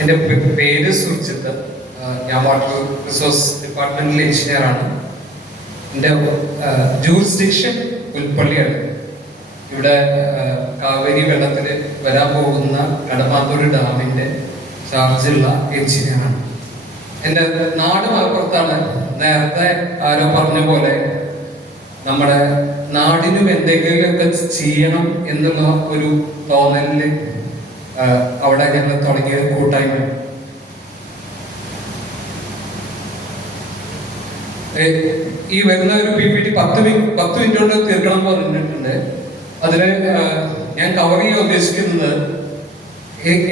എൻ്റെ പേര് സുർജിത്ത്. ഞാൻ വാട്ടർ റിസോഴ്സ് ഡിപ്പാർട്ട്മെന്റിലെ എഞ്ചിനീയറാണ്. എൻ്റെ ജൂറിസ്ഡിക്ഷൻ പുൽപ്പള്ളിയാണ്. ഇവിടെ കാവേരി വെള്ളത്തിൽ വരാൻ പോകുന്ന കടമാത്തൂർ ഡാമിൻ്റെ ചാർജുള്ള എഞ്ചിനീയറാണ്. എൻ്റെ നാട് മലപ്പുറത്താണ്. നേരത്തെ ആരോ പറഞ്ഞ പോലെ നമ്മുടെ നാടിനും എന്തെങ്കിലുമൊക്കെ ചെയ്യണം എന്നുള്ള ഒരു തോന്നലില് അവിടെ ഞങ്ങൾ തുടങ്ങിയ കൂട്ടായ്മ. ഈ വരുന്ന ഒരു PPT 10 മിനിറ്റ് കൊണ്ട് തീർക്കണം പറഞ്ഞിട്ടുണ്ട്. അതില് ഞാൻ കവർ ചെയ്യാൻ ഉദ്ദേശിക്കുന്നത്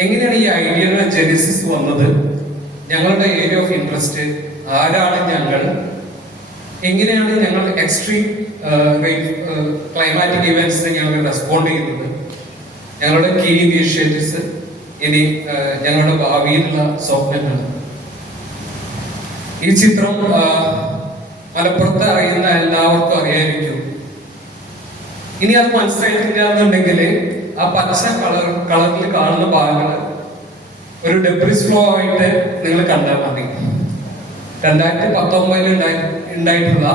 എങ്ങനെയാണ് ഈ ഐഡിയയുടെ ജെനിസിസ് വന്നത്, ഞങ്ങളുടെ ഏരിയ ഓഫ് ഇൻട്രസ്റ്റ്, ആരാണ് ഞങ്ങൾ, എങ്ങനെയാണ് ഞങ്ങൾ എക്സ്ട്രീം ക്ലൈമാറ്റിക് ഇവന്റ്സിന് ഞങ്ങൾ റെസ്പോണ്ട് ചെയ്യുന്നത്, ഞങ്ങളുടെ കീ ഇനീഷ്യേറ്റീവ്സ്, ഇനി ഞങ്ങളുടെ ഭാവിയിലുള്ള സ്വപ്നങ്ങൾ. ഈ ചിത്രം മലപ്പുറത്ത് അറിയുന്ന എല്ലാവർക്കും അറിയായിരിക്കും. ഇനി അത് മനസ്സിലായിട്ടില്ല എന്നുണ്ടെങ്കിൽ ആ പച്ച കളറിൽ കാണുന്ന ഭാഗങ്ങൾ ഒരു ഡെബ്രിസ് ഫ്ലോ ആയിട്ട് നിങ്ങൾ കണ്ടാൽ മതി. 2019 ഉണ്ടായിട്ടുള്ള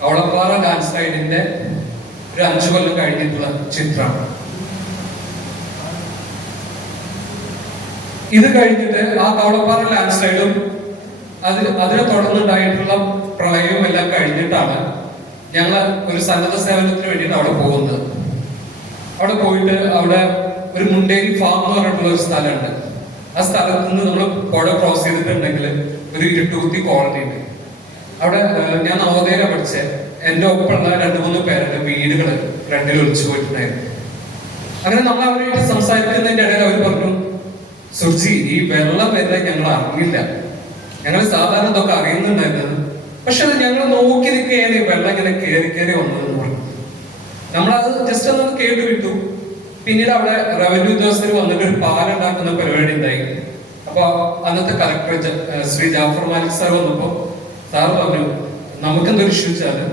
കവളപ്പാറ ലാൻഡ് സ്ലൈഡിന്റെ ഒരു 5 കൊല്ലം കഴിഞ്ഞിട്ടുള്ള ചിത്രമാണ്. ഇത് കഴിഞ്ഞിട്ട് ആ കവളപ്പാറ ലാൻഡ് സ്ലൈഡും അതിനെ തുടർന്നുണ്ടായിട്ടുള്ള പ്രളയവും എല്ലാം കഴിഞ്ഞിട്ടാണ് ഞങ്ങൾ ഒരു സന്നദ്ധ സേവനത്തിന് വേണ്ടിയിട്ട് അവിടെ പോകുന്നത്. അവിടെ പോയിട്ട് അവിടെ ഒരു മുണ്ടേരി ഫാം എന്ന് പറഞ്ഞിട്ടുള്ള ഒരു സ്ഥലമുണ്ട്. ആ സ്ഥലത്ത് നിന്ന് നമ്മൾ പുഴ ക്രോസ് ചെയ്തിട്ടുണ്ടെങ്കിൽ ഒരു ഇരുട്ടൂത്തി കോളനി ഉണ്ട്. അവിടെ ഞാൻ നവോദയ പഠിച്ച എൻ്റെ ഒപ്പമുള്ള 2-3 പേരുടെ വീടുകൾ ഫ്രണ്ടിൽ ഒളിച്ചു പോയിട്ടുണ്ടായിരുന്നു. അങ്ങനെ നമ്മൾ അവരായിട്ട് സംസാരിക്കുന്നതിന്റെ ഇടയിൽ അവർ പറഞ്ഞു, സുർജി, ഈ വെള്ളം വരുന്നത് ഞങ്ങൾ അറിയില്ല, ഞങ്ങൾ സാധാരണ ഇതൊക്കെ അറിയുന്നുണ്ടായിരുന്നത്, പക്ഷെ അത് ഞങ്ങൾ നോക്കി നിൽക്കുകയാണ് ഈ വെള്ളം ഇങ്ങനെ കയറി വന്നതെന്ന് പറഞ്ഞു. നമ്മളത് ജസ്റ്റ് ഒന്ന് കേട്ട് വിട്ടു. പിന്നീട് അവിടെ റവന്യൂ ഉദ്യോഗസ്ഥർ വന്നിട്ട് ഒരു പാലം ഉണ്ടാക്കുന്ന പരിപാടി ഉണ്ടായി. അപ്പൊ അന്നത്തെ കളക്ടർ ശ്രീ ജാഫർ മാലിക് സാർ വന്നപ്പോ സാർ പറഞ്ഞു, നമുക്കെന്തൊരു ഇഷ്യൂ വെച്ചാല്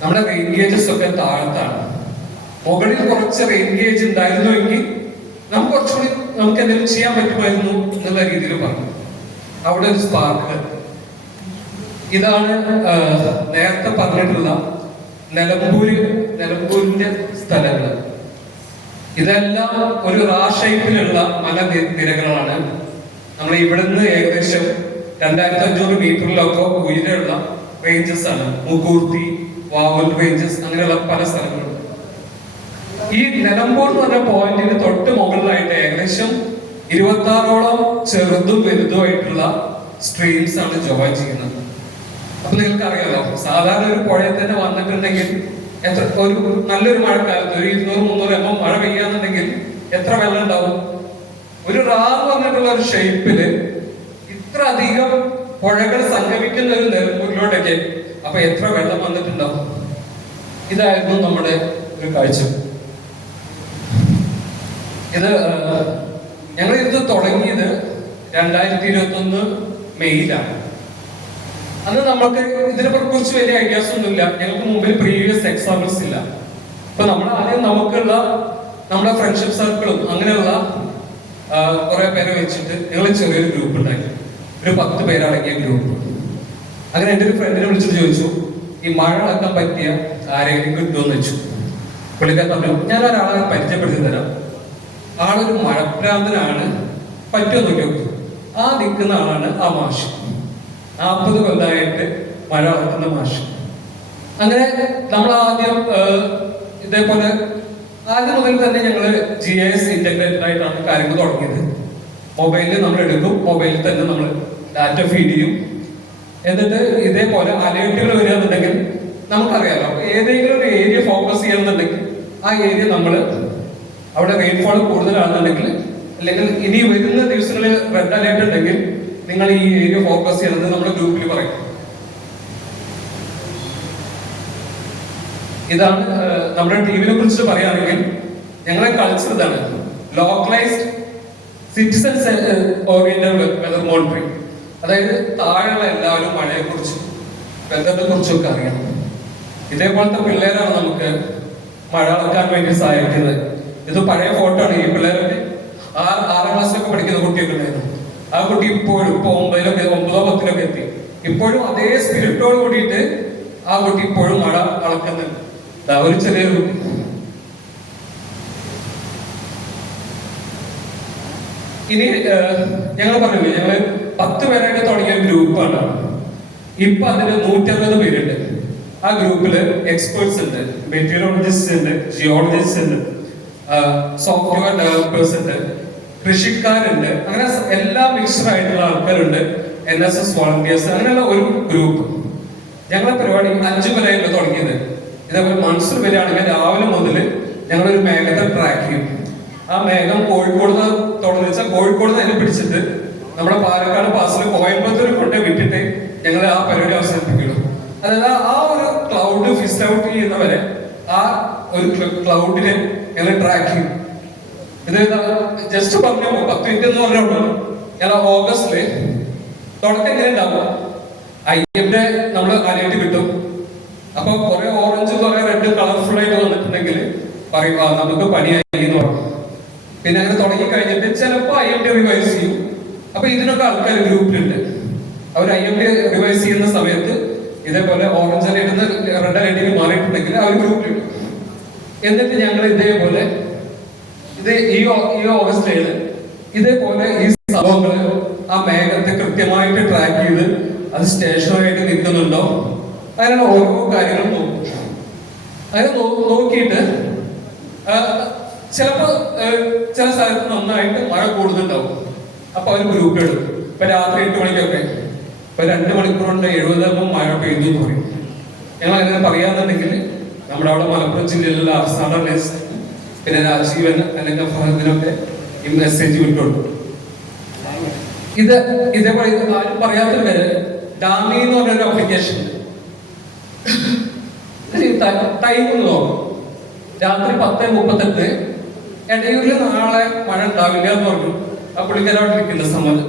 നമ്മുടെ റെയിൻ ഗേജസ് ഒക്കെ താഴത്താണ്, മുകളിൽ കുറച്ച് റെയിൻ ഗേജ് ഉണ്ടായിരുന്നുവെങ്കിൽ നമുക്ക് കുറച്ചുകൂടി നമുക്ക് എന്തെങ്കിലും ചെയ്യാൻ പറ്റുമായിരുന്നു എന്നുള്ള രീതിയിൽ പറഞ്ഞു. അവിടെ ഒരു സ്പാർക്ക്. ഇതാണ് നേരത്തെ പറഞ്ഞിട്ടുള്ള നിലമ്പൂരിന്റെ സ്ഥലങ്ങൾ. ഇതെല്ലാം ഒരു റാ ഷേപ്പിലുള്ള മലനിരകളാണ്. നമ്മൾ ഇവിടുന്ന് ഏകദേശം 2500 മീറ്ററിലൊക്കെ ഉയരമുള്ള റേഞ്ചസ് ആണ്. മുക്കൂർത്തി, വാവൽ റേഞ്ചസ്, അങ്ങനെയുള്ള പല സ്ഥലങ്ങളും. ഈ നിലമ്പൂർ എന്ന് പറഞ്ഞ പോയിന്റിന് തൊട്ട് മുകളിലായിട്ട് ഏകദേശം 26ഓളം ചെറുതും വലുതുമായിട്ടുള്ള സ്ട്രീംസ് ആണ് ജോയിൻ ചെയ്യുന്നത്. അപ്പൊ നിങ്ങൾക്ക് അറിയാലോ, സാധാരണ ഒരു പുഴയിൽ തന്നെ വന്നിട്ടുണ്ടെങ്കിൽ ഒരു നല്ലൊരു മഴക്കാലത്ത് ഒരു 200-300 mm മഴ പെയ്യാന്നുണ്ടെങ്കിൽ എത്ര വെള്ളം ഉണ്ടാവും? ഒരു റാ പറഞ്ഞിട്ടുള്ള ഒരു ഷേപ്പില് ഇത്ര അധികം പുഴകൾ സംഗമിക്കുന്ന ഒരു നിലമ്പൂരിലോട്ടൊക്കെ അപ്പൊ എത്ര വെള്ളം വന്നിട്ടുണ്ടാവും? ഇതായിരുന്നു നമ്മുടെ ഒരു കാഴ്ച. ഇത് ഞങ്ങൾ ഇത് തുടങ്ങിയത് 2021 മെയ്യിലാണ്. അന്ന് നമുക്ക് ഇതിനെ കുറിച്ച് വലിയ ഐഡിയാസ് ഒന്നുമില്ല. ഞങ്ങൾക്ക് മുമ്പിൽ പ്രീവിയസ് എക്സാമ്പിൾസ് ഇല്ല. അപ്പൊ ആദ്യം നമുക്കുള്ള നമ്മുടെ ഫ്രണ്ട്ഷിപ്പ് സർക്കിളും അങ്ങനെയുള്ള കുറെ പേരെ വെച്ചിട്ട് ഞങ്ങൾ ചെറിയൊരു ഗ്രൂപ്പ് ഉണ്ടാക്കി. ഒരു 10 പേരടങ്ങിയ ഗ്രൂപ്പ്. അങ്ങനെ എൻ്റെ ഒരു ഫ്രണ്ടിനെ വിളിച്ചിട്ട് ചോദിച്ചു, ഈ മഴ അടക്കാൻ പറ്റിയ ആരെങ്കിലും കിട്ടുമെന്ന് വെച്ചു. പുള്ളിക്കാരൻ പറഞ്ഞു, ഞാൻ ഒരാളെ പരിചയപ്പെടുത്തി തരാം, ആളൊരു മഴപ്രാന്തനാണ്, പറ്റുമെന്ന് നോക്കി. ആ നിൽക്കുന്ന ആളാണ് ആ മാഷ്. 40 കൊല്ലമായിട്ട് മഴ വളർത്തുന്ന മാഷ്. അങ്ങനെ നമ്മൾ ആദ്യം ഇതേപോലെ ആദ്യം മുതൽ തന്നെ ഞങ്ങൾ GIS ഇന്റഗ്രേറ്റഡ് ആയിട്ടാണ് കാര്യങ്ങൾ തുടങ്ങിയത്. മൊബൈലിൽ നമ്മൾ എടുക്കും, മൊബൈലിൽ തന്നെ നമ്മൾ ഡാറ്റ ഫീഡ് ചെയ്യും. എന്നിട്ട് ഇതേപോലെ അലേർട്ടുകൾ വരികയാണെന്നുണ്ടെങ്കിൽ നമുക്കറിയാലോ, ഏതെങ്കിലും ഒരു ഏരിയ ഫോക്കസ് ചെയ്യണമെന്നുണ്ടെങ്കിൽ ആ ഏരിയ നമ്മൾ അവിടെ റെയിൻഫോൾ കൂടുതലാണെന്നുണ്ടെങ്കിൽ, അല്ലെങ്കിൽ ഇനി വരുന്ന ദിവസങ്ങളിൽ റെഡ് അലേർട്ട് ഉണ്ടെങ്കിൽ നിങ്ങൾ ഈ ഏരിയ ഫോക്കസ് ചെയ്യണമെന്ന് നമ്മുടെ ഗ്രൂപ്പിൽ പറയും. ഇതാണ് നമ്മുടെ ടീമിനെ കുറിച്ച് പറയുകയാണെങ്കിൽ ഞങ്ങളെ കൾച്ചർ ഇതാണ്, localised citizen oriented weather monitoring. അതായത് താഴെയുള്ള എല്ലാവരും മഴയെ കുറിച്ചും വെതറിനെ കുറിച്ചും ഒക്കെ അറിയണം. ഇതേപോലത്തെ പിള്ളേരാണ് നമുക്ക് മഴ അളക്കാൻ വേണ്ടി സഹായിക്കുന്നത്. ഇത് പഴയ ഫോട്ടോ ആണ്. ഈ പിള്ളേരൊക്കെ ആറാം ക്ലാസ്സിലൊക്കെ പഠിക്കുന്ന കുട്ടിയൊക്കെ ഉണ്ടായിരുന്നു. ആ കുട്ടി ഇപ്പോഴും ഇപ്പൊ 9-10 എത്തി. ഇപ്പോഴും അതേ സ്പിരിറ്റോട് കൂടിയിട്ട് ആ കുട്ടി ഇപ്പോഴും മഴ അളക്കുന്നുണ്ട്. ഒരു ചെറിയൊരു കുട്ടി. ഇനി ഞങ്ങൾ പറഞ്ഞില്ലേ, ഞങ്ങള് 10 പേരായിട്ട് തുടങ്ങിയ ഒരു ഗ്രൂപ്പാണ്. ഇപ്പൊ അതിന് 160 പേരുണ്ട്. ആ ഗ്രൂപ്പില് എക്സ്പേർട്സ് ഉണ്ട്, മെറ്റീരിയോളജിസ്റ്റ് ഉണ്ട്, ജിയോളജിസ്റ്റ് ഉണ്ട്, സോഫ്റ്റ്വെയർ ഡെവലപ്പേഴ്സ് ഉണ്ട്, കൃഷിക്കാരുണ്ട്, അങ്ങനെ എല്ലാ മിക്സ്ഡ് ആയിട്ടുള്ള ആൾക്കാരുണ്ട്, NSS വോളണ്ടിയേഴ്സ്, അങ്ങനെയുള്ള ഒരു ഗ്രൂപ്പ്. ഞങ്ങളുടെ പരിപാടി 5 പേരായിട്ട് തുടങ്ങിയത്. ഇതേപോലെ മൺസൂൺ വരികയാണെങ്കിൽ രാവിലെ മുതൽ ഞങ്ങളൊരു മേഘത്തെ ട്രാക്ക് ചെയ്യും. ആ മേഘം കോഴിക്കോട് തുടങ്ങിച്ച കോഴിക്കോട് തന്നെ പിടിച്ചിട്ട് നമ്മുടെ പാലക്കാട് പാസിൽ കോയമ്പത്തൂർ കൊണ്ട് വിട്ടിട്ട് ഞങ്ങൾ ആ പരിപാടി അവസാനിപ്പിക്കുള്ളൂ. അതായത് ആ ഒരു ക്ലൗഡ് ഫിസ് ഔട്ട് ചെയ്യുന്നവരെ ആ ഒരു ക്ലൗഡിനെ ഞങ്ങൾ ട്രാക്ക് ചെയ്യും. ഇത് ജസ്റ്റ് പറഞ്ഞു 10 മിനിറ്റ് എന്ന് പറഞ്ഞോളൂ. ഞാൻ ഓഗസ്റ്റില് തുടക്കം ഇങ്ങനെ ഉണ്ടാവും. IMന്റെ നമ്മൾ അലേർട്ട് കിട്ടും. അപ്പൊ കുറെ ഓറഞ്ച് കുറെ റെഡ് കളർഫുൾ ആയിട്ട് വന്നിട്ടുണ്ടെങ്കിൽ പറയും നമുക്ക് പണിയായി എന്ന് പറയും. പിന്നെ അങ്ങനെ തുടങ്ങി കഴിഞ്ഞിട്ട് ചിലപ്പോൾ IMD റിവൈസ് ചെയ്യും. അപ്പൊ ഇതിനൊക്കെ ആൾക്കാർ ഗ്രൂപ്പിലുണ്ട്. അവർ IMD റിവൈസ് ചെയ്യുന്ന സമയത്ത് ഇതേപോലെ ഓറഞ്ച് അലേർട്ട് റെഡ് അലേർട്ടിൽ മാറിയിട്ടുണ്ടെങ്കിൽ അവർ ഗ്രൂപ്പിലുണ്ട്. എന്നിട്ട് ഞങ്ങൾ ഇതേപോലെ ഇത് ഈ ഓഗസ്റ്റിലാണ് ഇതേപോലെ ഈ സംഭവങ്ങൾ ആ മേഘത്തെ കൃത്യമായിട്ട് ട്രാക്ക് ചെയ്ത് അത് സ്റ്റേഷനായിട്ട് നിൽക്കുന്നുണ്ടോ അങ്ങനെ ഓരോ കാര്യങ്ങളും നോക്കും. അങ്ങനെ നോക്കിയിട്ട് ചിലപ്പോ ചില സ്ഥലത്ത് നന്നായിട്ട് മഴ കൂടുതലുണ്ടാവും. അപ്പൊ അവർ ഗ്രൂപ്പ് എടുക്കും. ഇപ്പൊ രാത്രി 8 മണിക്കൊക്കെ ഇപ്പൊ 2 മണിക്കൂർ കൊണ്ട് 70 മഴ പെയ്തു എന്ന് പറയും. ഞങ്ങൾ അങ്ങനെ പറയാന്നുണ്ടെങ്കിൽ നമ്മുടെ അവിടെ മലപ്പുറം ജില്ലയിലുള്ള അവസാന പിന്നെ രാജീവൻ അല്ലെങ്കിൽ ഫഹദിനൊക്കെ ഈ മെസ്സേജ് വിട്ടോളൂ. ഇതേപോലെ ആരും പറയാത്തൊരു കാര്യം, ഡാമി എന്ന് പറഞ്ഞൊരു ആപ്ലിക്കേഷൻ ടൈം ഒന്ന് നോക്കും. രാത്രി 10:38 എടയൂരിൽ നാളെ മഴ ഉണ്ടാവില്ല എന്ന് പറഞ്ഞു. ആ പുള്ളിക്കാരോട്ടിരിക്കുന്ന സമ്മതം.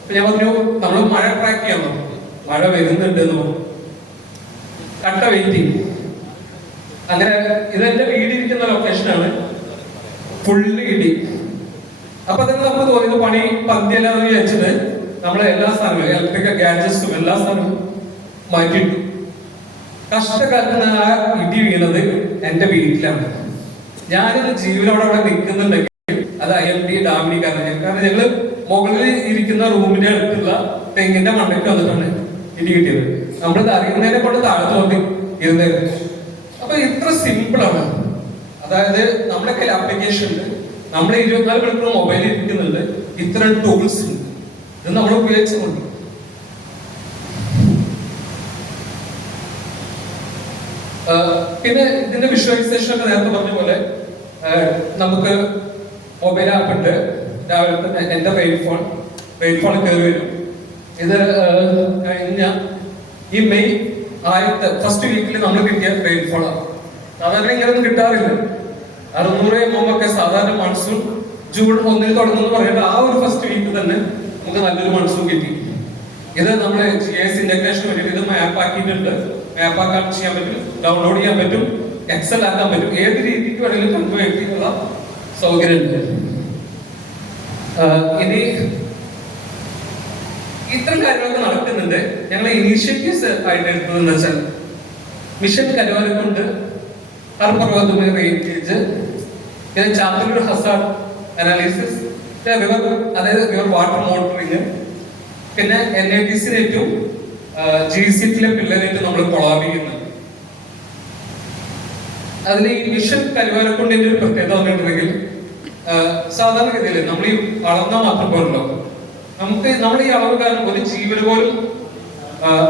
അപ്പൊ ഞാൻ പറഞ്ഞു നമ്മൾ മഴ ട്രാക്ക് ചെയ്യാൻ പറഞ്ഞു. മഴ വരുന്നുണ്ട് എന്ന് പറഞ്ഞു. കട്ട വെയിറ്റിംഗ്. അങ്ങനെ ഇതെന്റെ വീടിരിക്കുന്ന ലൊക്കേഷനാണ്. ഫുള്ള് ഇടി. അപ്പൊ തന്നെ നമുക്ക് തോന്നിയത് പണി പന്തിയല്ലാന്ന് വിചാരിച്ചത് നമ്മളെ എല്ലാ സാധനങ്ങളും ഇലക്ട്രിക്കൽ ഗാഡ്ജറ്റ്സും എല്ലാ സാധനവും മാറ്റിയിട്ടു. കഷ്ടകാലത്ത് ആ ഇടി വീണത് എന്റെ വീട്ടിലാണ്. ഞാനിത് ജീവനോടെ അവിടെ നിൽക്കുന്നുണ്ടെങ്കിൽ അത് IMD ഡാമിനി കാരണം ഞങ്ങള് മുകളിൽ ഇരിക്കുന്ന റൂമിന്റെ അടുത്തുള്ള തെങ്ങിന്റെ മണ്ടയ്ക്ക് വന്നിട്ടാണ് ഇടി കിട്ടിയത്. നമ്മളിത് അറിയുന്നതിനെ കൊണ്ട് താഴത്ത് നോക്കി ഇരുന്നത്. അപ്പൊ ഇത്ര സിമ്പിളാണ്. അതായത് നമ്മുടെ കയ്യിൽ ആപ്ലിക്കേഷൻ ഉണ്ട്, നമ്മൾ 24 മണിക്കൂർ മൊബൈലിൽ ഇരിക്കുന്നുണ്ട്, ഇത്തരം ടൂൾസ് ഉണ്ട്. ഇത് നമ്മൾ ഉപയോഗിച്ചുകൊണ്ട് പിന്നെ ഇതിന്റെ വിഷ്വലൈസേഷൻ ഒക്കെ നേരത്തെ പറഞ്ഞ പോലെ നമുക്ക് മൊബൈൽ ആപ്പ് ഉണ്ട്. രാവിലെ തന്നെ എന്റെ റെയിൻഫോൾ കയറി വരും. ഇത് കഴിഞ്ഞ ഈ മെയ് ആദ്യത്തെ ഫസ്റ്റ് വീക്കിൽ നമ്മൾ കിട്ടിയ റെയിൻഫോളാണ്. സാധാരണ ഇങ്ങനെയൊന്നും കിട്ടാറില്ല. 600 mm ഒക്കെ സാധാരണ മൺസൂൺ ജൂൺ 1 തുടങ്ങുന്നു പറയുന്നത് ആ ഒരു ഫസ്റ്റ് വീക്ക് തന്നെ നമുക്ക് നല്ലൊരു മൺസൂൺ കിട്ടി. ഇത് നമ്മൾ GIS ഇന്റഗ്രേഷന് വേണ്ടിയിട്ട് ഇത് മാപ്പ് ആക്കിയിട്ടുണ്ട്. മാപ്പ് ആക്കാൻ ചെയ്യാൻ പറ്റും, ഡൗൺലോഡ് ചെയ്യാൻ പറ്റും, എക്സൽ ആക്കാൻ പറ്റും. ഏത് രീതിക്ക് വേണമെങ്കിലും കൺവേർട്ട് ചെയ്യാനുള്ള സൗകര്യമുണ്ട്. ഇനി ഇത്തരം കാര്യങ്ങളൊക്കെ നടക്കുന്നുണ്ട്. ഞങ്ങൾ ഇനീഷ്യേറ്റീവ്സ് ആയിട്ട് എടുത്തതെന്ന് വെച്ചാൽ മിഷൻ കരുവാരക്കുണ്ട്, ഹർപർവ്വതമായ റേഞ്ച്, പിന്നെ ചാത്തന്നൂർ ഹസാർഡ് അനാലിസിസ്, റിവർ അതായത് റിവർ വാട്ടർ മോണിറ്ററിങ്, പിന്നെ NITC-നും GCT-ലെ പിള്ളേരായിട്ട് നമ്മൾ കൊളാബ് ചെയ്യുന്നുണ്ട്. അതിൽ ഈ മിഷൻ കരുവാരക്കുണ്ടിന്റെ ഒരു പ്രത്യേകത പറഞ്ഞിട്ടുണ്ടെങ്കിൽ സാധാരണഗതിയിൽ നമ്മൾ ഈ അളന്ന മാത്രം പോലല്ലോ, നമുക്ക് നമ്മുടെ ഈ അളവ് കാരണം ഒരു ജീവന് പോലും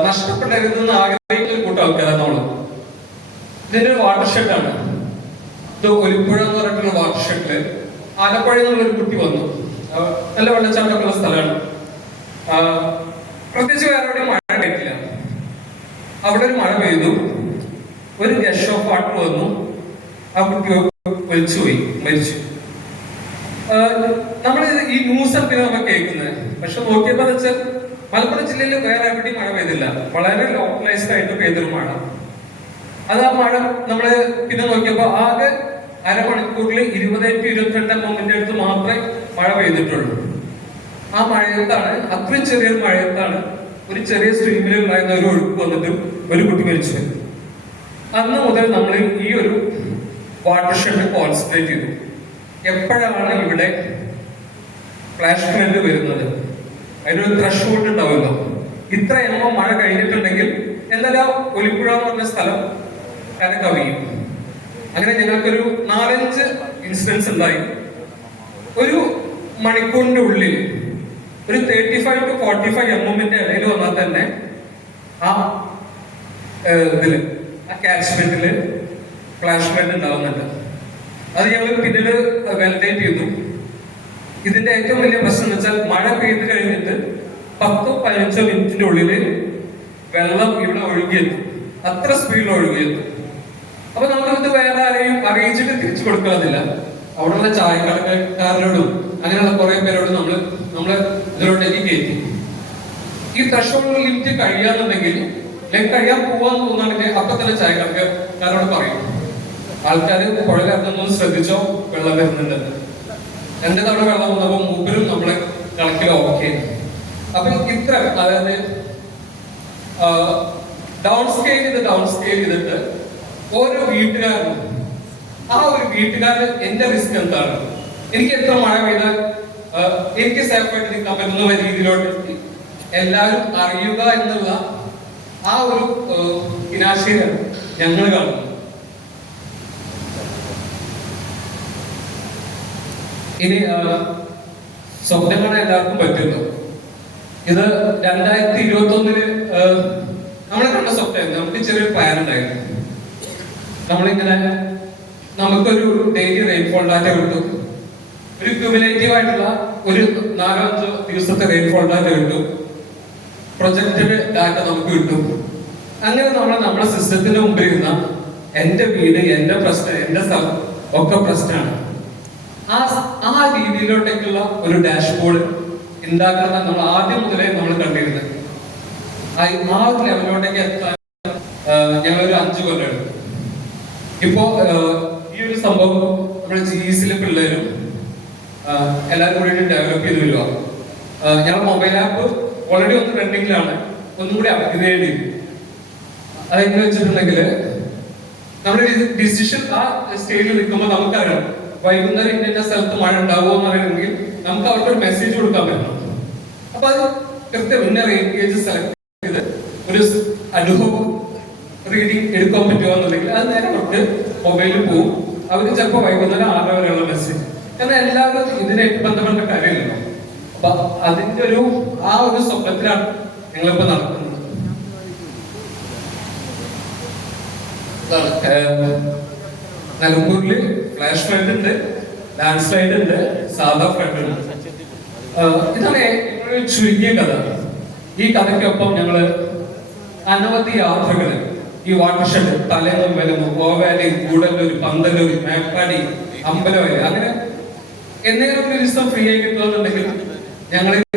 നഷ്ടപ്പെടരുതെന്ന് ആഗ്രഹിക്കുന്ന ഒരു കൂട്ടം ആൾക്കാരാണ് നമ്മൾ. ഇതിന്റെ ഒരു വാട്ടർ ഷെഡാണ് ഇത്. ഒലിപ്പുഴ എന്ന് പറഞ്ഞിട്ടുള്ള വാട്ടർ ഷെഡില് ആലപ്പുഴ എന്നുള്ളൊരു കുട്ടി വന്നു. നല്ല വെള്ളച്ചാട്ടമുള്ള സ്ഥലമാണ്. പ്രത്യേകിച്ച് വേറെ എവിടെയും മഴ ഉണ്ടായിട്ടില്ല. അവിടെ ഒരു മഴ പെയ്തു, ഒരു ഗഷ് ഓഫ് വാട്ടർ വന്നു, ആ കുട്ടി ഒലിച്ചുപോയി, മരിച്ചു. നമ്മൾ ഈ ന്യൂസ് ഒക്കെ നമ്മൾ കേൾക്കുന്നത്, പക്ഷെ നോക്കിയപ്പോൾ വെച്ചാൽ മലപ്പുറം ജില്ലയിൽ വേറെ എവിടെയും മഴ പെയ്തില്ല. വളരെ ലോക്കലൈസ്ഡ് ആയിട്ട് പെയ്തൊരു മഴ. അത് ആ മഴ നമ്മള് പിന്നെ നോക്കിയപ്പോ ആകെ അരമണിക്കൂറിൽ 20 to 22 mm അടുത്ത് മാത്രമേ മഴ പെയ്തിട്ടുള്ളൂ. ആ മഴയത്താണ്, അത്രയും ചെറിയൊരു മഴയത്താണ് ഒരു ചെറിയ സ്ട്രീമിൽ ഉണ്ടായിരുന്ന ഒരു ഒഴുക്ക് വന്നിട്ട് ഒരു കുട്ടി മരിച്ചു. അന്ന് മുതൽ നമ്മൾ ഈ ഒരു വാട്ടർ ഷെഡ് കോൺസെൻട്രേറ്റ് ചെയ്തു. എപ്പോഴാണ് ഇവിടെ ഫ്ലാഷ് ഫ്ലഡ് വരുന്നത്, അതിനൊരു ത്രഷോൾഡ് ഉണ്ടാവുമല്ലോ. ഇത്ര എണ്ണം മഴ കഴിഞ്ഞിട്ടുണ്ടെങ്കിൽ എന്തെല്ലാം ഒലിപ്പുഴ എന്ന് പറഞ്ഞ സ്ഥലം കര കവിയും. അങ്ങനെ ഞങ്ങൾക്കൊരു 4-5 ഇൻസിഡൻസ് ഉണ്ടായി. ഒരു മണിക്കൂറിന്റെ ഉള്ളിൽ ഒരു 35 to 45 mm ഇടയിൽ വന്നാൽ തന്നെ ആ ഇതില് ആ കാച്ച്മെന്റില് ഫ്ലാഷ് ഫ്ലഡ് ഉണ്ടാവുന്നുണ്ട്. അത് ഞങ്ങൾ പിന്നീട് വാലിഡേറ്റ് ചെയ്തു. ഇതിന്റെ ഏറ്റവും വലിയ പ്രശ്നം എന്ന് വെച്ചാൽ മഴ പെയ്ത് കഴിഞ്ഞിട്ട് 10-15 മിനിറ്റിന്റെ ഉള്ളില് വെള്ളം ഇവിടെ ഒഴുകിയെത്തും. അത്ര സ്പീഡിൽ ഒഴുകിയെത്തും. അപ്പൊ നമുക്ക് ഇത് വേറെ ആരെയും അറിയിച്ചിട്ട് തിരിച്ചു കൊടുക്കാതില്ല. അവിടെയുള്ള ചായക്കടക്കാരോടും അങ്ങനെയുള്ള കുറെ പേരോടും നമ്മള് ഇതിലോട്ടേക്ക് കയറ്റി. ഈ ത്രഷോൾഡ് ലിമിറ്റ് കഴിയാന്നുണ്ടെങ്കിൽ കഴിയാൻ പോവാന്ന് തോന്നുകയാണെങ്കിൽ അപ്പൊ തന്നെ ചായക്കടക്കാരോട് പറയും, ആൾക്കാർ പുഴയിലിറങ്ങുന്നത് ശ്രദ്ധിച്ചോ, വെള്ളം വരുന്നുണ്ട്. എന്റെ തവണ വെള്ളം വന്നപ്പോ മൂപ്പരും നമ്മളെ കണക്കിൽ ഓക്കെ. അപ്പൊ ഇത്ര, അതായത് ഡൗൺ സ്കെയിൽ ചെയ്തിട്ട് ഓരോ വീട്ടുകാരനും ആ ഒരു വീട്ടുകാരൻ എന്റെ റിസ്ക് എന്താണ്, എനിക്ക് എത്ര മഴ പെയ്താൽ എനിക്ക് സേഫായിട്ട് നിൽക്കാൻ പറ്റുന്ന രീതിയിലോട്ട് എല്ലാവരും അറിയുക എന്നുള്ള ആ ഒരു വിനാശീലാണ് ഞങ്ങൾ കാണുന്നത്. ഇനി സ്വപ്നം കാണാൻ എല്ലാവർക്കും പറ്റുമല്ലോ. ഇത് 2021 നമ്മളെ കണ്ട സ്വപ്നമായിരുന്നു. നമുക്ക് ചെറിയൊരു പ്ലാൻ ഉണ്ടായിരുന്നു. നമ്മളിങ്ങനെ നമുക്കൊരു ഡെയിലി റെയിൻഫോൾ ഡാറ്റ കിട്ടും, ഒരു ക്യുമുലേറ്റീവ് ആയിട്ടുള്ള ഒരു 4-5 ദിവസത്തെ റെയിൻഫോൾ ഡാറ്റ കിട്ടും, പ്രൊജക്റ്റഡ് ഡാറ്റ നമുക്ക് കിട്ടും. അങ്ങനെ നമ്മുടെ സിസ്റ്റത്തിന്റെ മുമ്പിൽ ഇരുന്ന എന്റെ വീട്, എന്റെ പ്രശ്നം, എന്റെ സ്ഥലം ഒക്കെ പ്രശ്നമാണ്. ആ രീതിയിലോട്ടേക്കുള്ള ഒരു ഡാഷ്ബോർഡ് ഉണ്ടാക്കുന്ന നമ്മൾ ആദ്യം മുതലേ നമ്മൾ കണ്ടിരുന്നത്. ആ ഒരു ലെവലിലോട്ടേക്ക് എത്താൻ ഞങ്ങളൊരു 5 കൊല്ലം എടുത്തു. ഇപ്പോ ഈ ഒരു സംഭവം നമ്മുടെ GECയിലെ പിള്ളേരും എല്ലാവരും കൂടി ഡെവലപ്പ് ചെയ്ത് വരുക. ഞങ്ങളുടെ മൊബൈൽ ആപ്പ് ഓൾറെഡി ഒന്ന് റണ്ണിങ്ങിലാണ്, ഒന്നും കൂടി അപ്ഗ്രേഡ് ചെയ്തു. അതെങ്ങനെ വെച്ചിട്ടുണ്ടെങ്കിൽ നമ്മുടെ ഡിസിഷൻ ആ സ്റ്റേജിൽ നിൽക്കുമ്പോൾ നമുക്കറിയാം വൈകുന്നേരം ഇന്ന സ്ഥലത്ത് മഴ ഉണ്ടാവുമോ എന്ന് അറിയണമെങ്കിൽ നമുക്ക് അവർക്കൊരു മെസ്സേജ് കൊടുക്കാൻ പറ്റണം. അപ്പൊ അത് കൃത്യം ഇന്ന റേഞ്ച് സെലക്ട് ചെയ്ത് ഒരു അനുഭവം റീഡിങ് എടുക്കാൻ പറ്റുമോ എന്നുണ്ടെങ്കിൽ അത് നേരെ തൊട്ട് മൊബൈലിൽ പോകും. അവര് ചിലപ്പോൾ വൈകുന്നേരം 6 വരെയുള്ള മെസ്സേജ്. എന്നാൽ എല്ലാവരും ഇതിനായിട്ട് ബന്ധപ്പെട്ട കാര്യമില്ലല്ലോ. അപ്പൊ അതിന്റെ ആ ഒരു സ്വപ്നത്തിലാണ് ഞങ്ങളിപ്പോ നടക്കുന്നത്. നിലമ്പൂരില് ഫ്ലാഷ് ഫ്ലഡ് ഉണ്ട്, ലാൻഡ് സ്ലൈഡ് ഉണ്ട്, സാധാ ഫ്ലഡ് ഉണ്ട്. ഇതാണ് ചുരുങ്ങിയ കഥ. ഈ കഥയ്ക്കൊപ്പം ഞങ്ങള് അനവധി യാത്രകള് ഈ വാട്ടർ ഷെഡ് തലേന്നും വലുന്നു, ഓവാലി, കൂടല്ലൂർ, പന്തല്ലൂർ, മേപ്പാടി, അമ്പലവയൽ, അങ്ങനെ എന്തെങ്കിലും ഒരു ദിവസം ഫ്രീ ആയി കിട്ടുകയെന്നുണ്ടെങ്കിൽ ഞങ്ങൾ